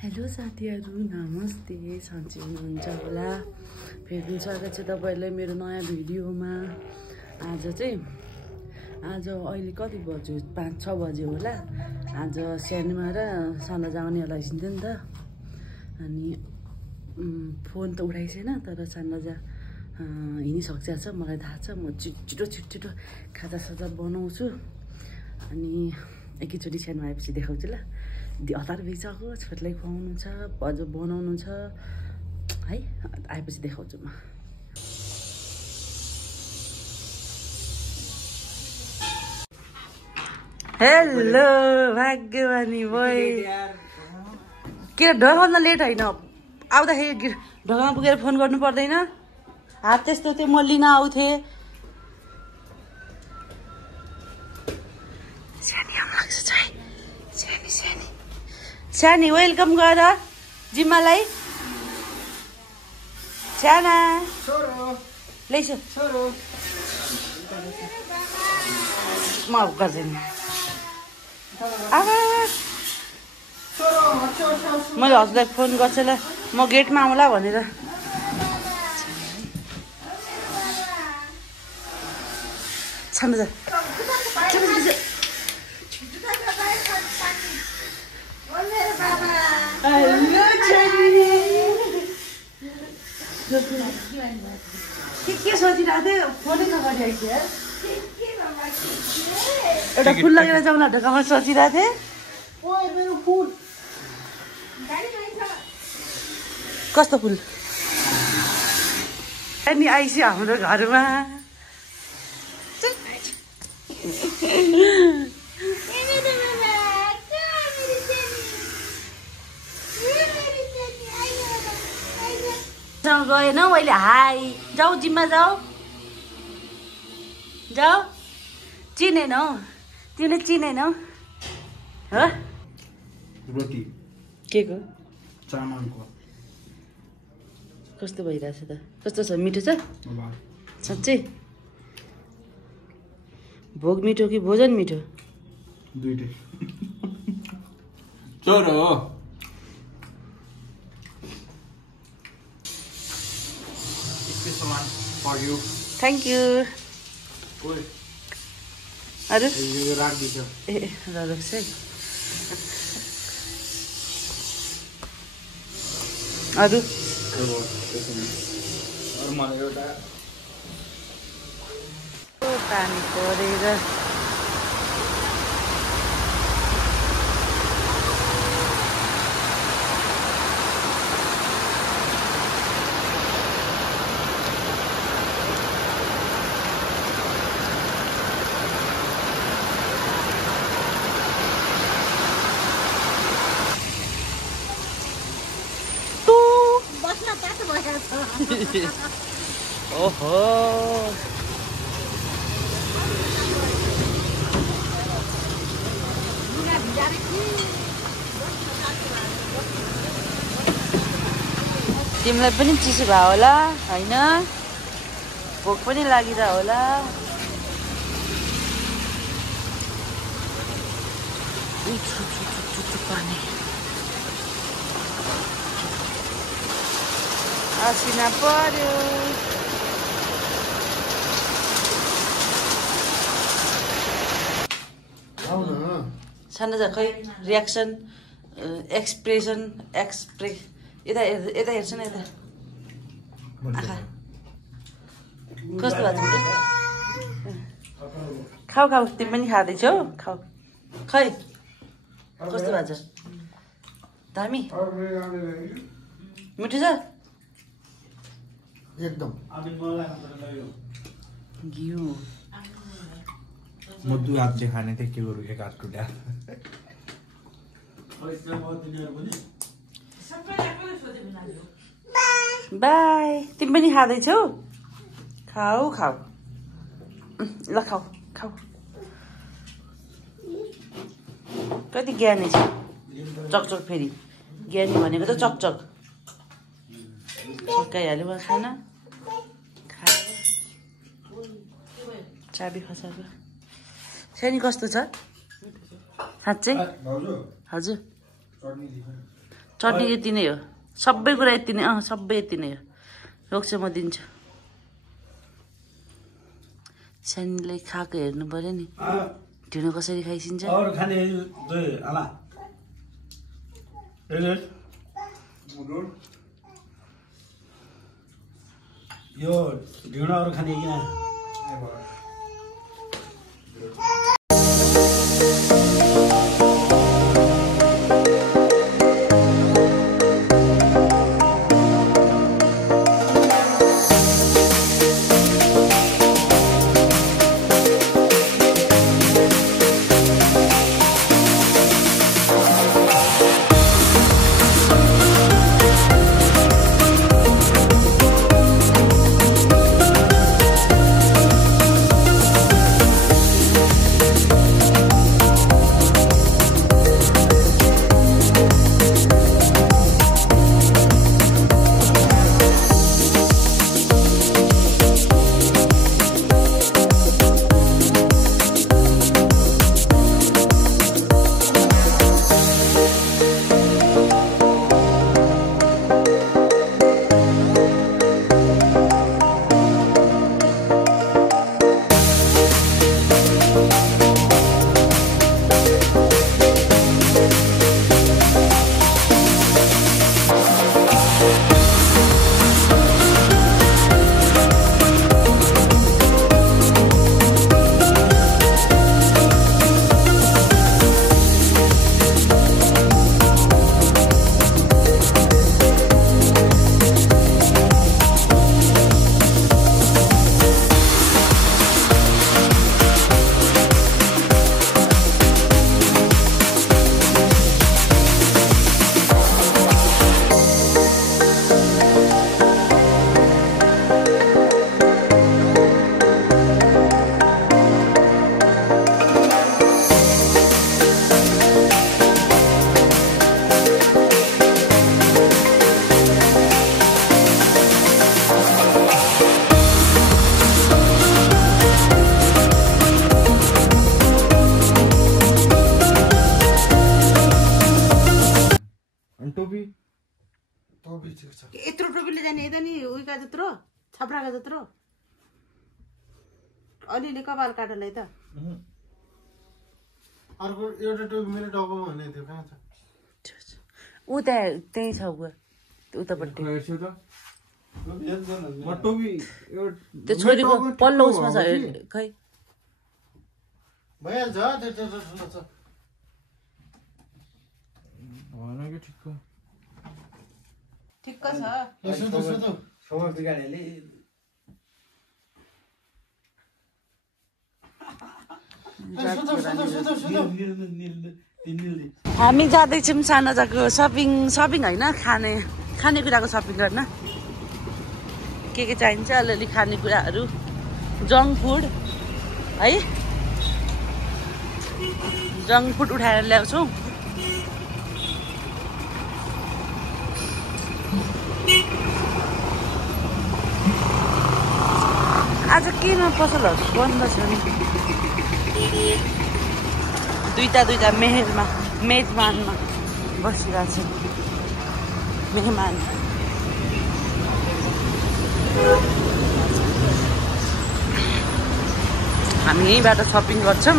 Hello साथीहरू, नमस्ते। सन्चै हुनुहुन्छ होला। फेरि स्वागत छ तपाईँलाई मेरो नयाँ भिडियोमा। आज अहिले कति बज्यो? 5-6 बज्यो होला। आज सानोमा र सन्दा जाने लगाइसिन्थ्यो नि त। अनि फोन त उठाइसेन, तर सन्दा हिँडिसक्छ छ, मलाई थाहा छ। म छिटो खाजासाजा बनाउँछु। अनि एकैचोटि सानो आएपछि देखाउँछु ल। हतार भइसक्यो, छोरीलाई खुवाउनु छ, अझ बनाउनु छ है। आएपछि देखाउँछु म। हेलो भाग्यवानी बोय। के ढगाउन लेट होइन? आउँदाखेरि ढगामा पुगेर फोन गर्नु पर्दैन? हात त्यस्तो थियो, म लिन आउँथे। सानी वेलकम गर जिम्मालाई। साना लैसु म गर्दैन। मैले हजुरलाई फोन गर्छु ल, म गेटमा आउँला भनेर। के सोचिरहेको थियो? फोनै नगरिरहेको थियो। एउटा फुल लगेर जाउँला ढोकामा सोचिरहेको थिएँ। कस्तो फुल? अनि आइस्यो हाम्रो घरमा। गएन अहिले। हाई जाऊ, जिम्मा जाऊ। चिनेनौ? तिमीले चिनेनौ हो? रोटी के को? चामलको। कस्तो भइरहेछ त? कस्तो छ? मिठो छ साँच्चै? भोग मिठो कि भोजन मिठो? दुईटै। छोरो हो। Thank you. अरू राखिदिन्छ। ए राख्छ है। अरू पानी परेर ओहो तिमीलाई पनि चिसो भयो होला होइन? भोक पनि लागिरह होला। पानी असिना पर्यो। सानो जा खै रियाक्सन एक्सप्रेसन यता हेर्छ न, यता आँखा कस्तो भएको छ? खाऊ तिमी पनि खाँदैछौ, खाऊ। खै कस्तो भएको छ? दामी मिठो छ एकदम। घिउ म दुई हात चाहिँ खाने थिएँ, के गरौँ? एक हात टुट्या। बाई। तिमी पनि खाँदैछौ? खाऊ ल, खाऊ। कति ज्ञानी छ। चकचक फेरि ज्ञानी भनेको त चकचक सकाइहाल्यो वा खाना। चाबी खसाएको। सानी कस्तो छ साँच्चै? हजुर चटनी यति नै हो सबै कुरा यति नै सबै यति नै हो रोक्छ म दिन्छु सानीले खाएको हेर्नु पर्यो नि ढिँडो कसरी खाइसिन्छ और खाने आला यो ढिँडो अरू खाने किन यत्रो टोपीले जाने यता नि उइका जत्रो छपराका जत्रो अलिअलि कपाल काटलाई त अर्को एउटा टोपी मेरो डब्बामा हुने थियो कहाँ छ ऊ त्यही छ उतापट्टि त्यो छोरीको पल्लो उसमा छ खै भइहाल्छ त्यो ठुलो छ ठिक्क छ हामी जाँदैछौँ सानोजाको सपिङ होइन खानेकुराको सपिङ गर्न के चाहिन्छ अलिअलि खानेकुराहरू जङ्क फुड है जङ्क फुड उठाएर ल्याउँछौँ आज किन पसलहरू बन्द छ नि दुईटा मेजमानमा बसिरहेको छ मेहमान हामी यहीँबाट सपिङ गर्छौँ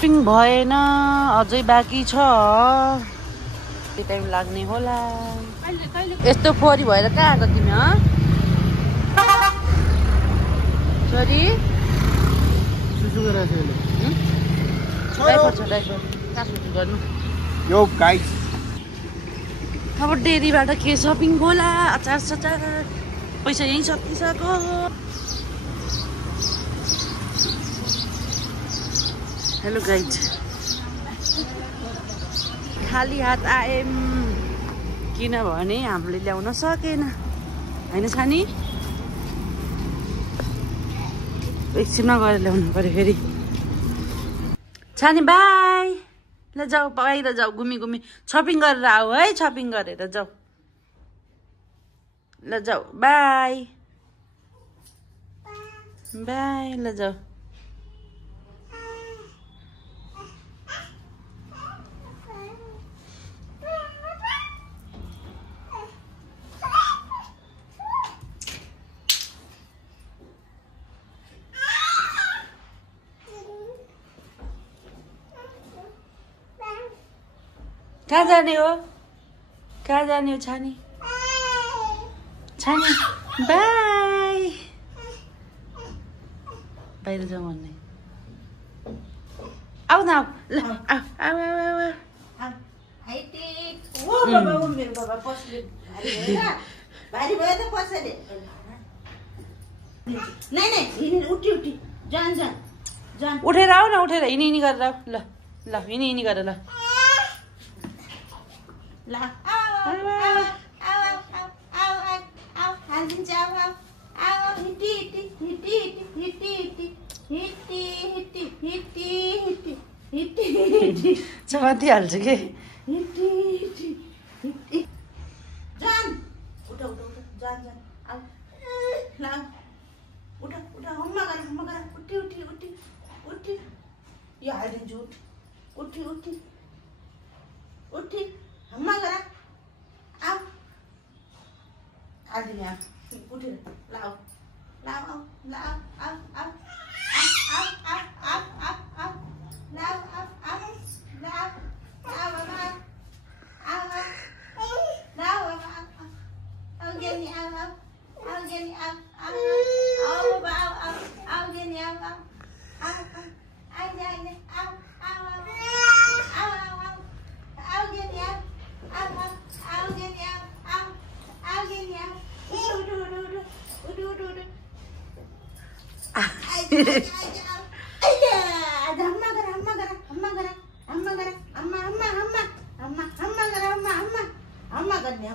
सपिङ भएन अझै बाँकी छ टाइम लाग्ने होला यस्तो फोरी भएर कहाँ आएको तिमी छोरी गर्नु यो गाइस अब डेरीबाट के सपिङ होला अचार सचार पैसा यहीँ सकिसक्यो हेलो गाइज खाली हात आएम किनभने हामीले ल्याउन सकेन होइन छानी एकछिनमा गएर ल्याउनु पर्यो फेरि छानी बाई ल जाऊ बाहिर जाऊ घुमी सपिङ गरेर आऊ है सपिङ गरेर जाऊ ल जाऊ बाई बाई ल जाऊ कहाँ जाने हो छानी छानी बाई बाहिर जाउँ भन्ने आऊ न ल आऊ आऊ आऊ मेरो बाबा पसले भारी भयो त पसले नै उठी जान उठेर आऊ न उठेर हिँडी गरेर आऊ ल ल हिँडी गरेर ल ला हालिदिन्छ समातिहाल्छ कि जान उठ जान ला उठ हम्मा गर उठी यो हालिदिन्छु उठी हम्मा गर आऊ हालिदिने उठेर लाऊ हम्मा गर्ने